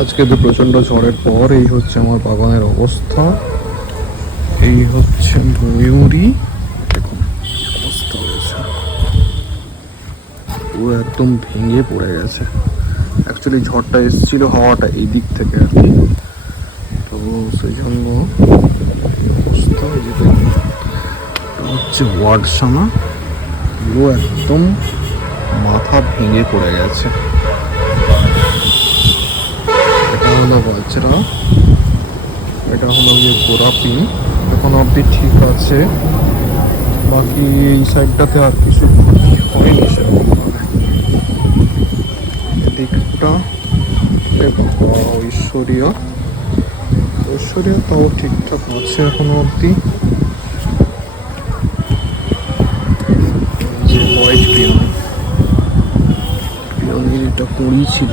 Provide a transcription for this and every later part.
আজকে তো প্রচণ্ড ঝড়ের পর এই হচ্ছে আমার বাগানের অবস্থা। এই হচ্ছে ময়ূরী অবস্থা হয়েছে। একদম ভেঙে পড়ে গেছে। অ্যাকচুয়ালি ঝড়টা এসেছিল হাওয়াটা এই দিক থেকে আর কি। তো সেই জন্য হচ্ছে ওয়ার্ডসানা পুরো একদম মাথা ভেঙে পড়ে গেছে। হলো বাজরা। এটা হলো গিয়ে গোলাপি। এখন অবধি ঠিক আছে। বাকি এই সাইডটাতে আর কিছু হয়নি সেরকমভাবে এদিকটা ঐশ্বরীয়। ঐশ্বরীয় তাও ঠিকঠাক আছে এখনও অবধি। যে হোয়াইট পিয়ন পিয়নের এটা কুড়ি ছিল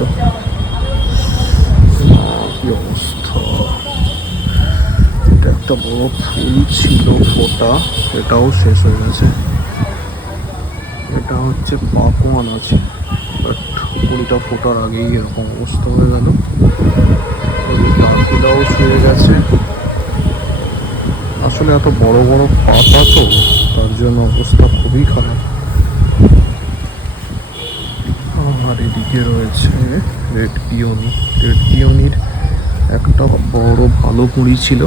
একটা বড় ফুল ছিল ফোটা, এটাও শেষ হয়ে গেছে। এটা হচ্ছে পাকওয়ান আছে বাট কুড়িটা ফোটার আগেই এরকম অবস্থা হয়ে গেল। ডাকিলাও শুয়ে গেছে। আসলে এত বড় বড় পাতা তো, তার জন্য অবস্থা খুবই খারাপ। আর এদিকে রয়েছে রেড পিওনি। রেড পিওনির একটা বড় ভালো কুড়ি ছিল।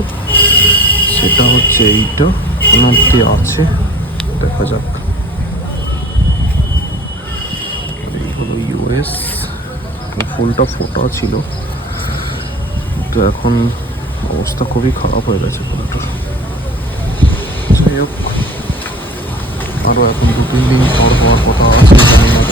সেটা হচ্ছে এইটা অনবধি আছে। দেখা যাক। আর এই হলো ইউএস। ফুলটা ফোটা ছিল। তো এখন অবস্থা খুবই খারাপ হয়ে গেছে ফুলটার যাই হোক আরও এখন দু তিন দিন পর হওয়ার কথা আছে, জানি না।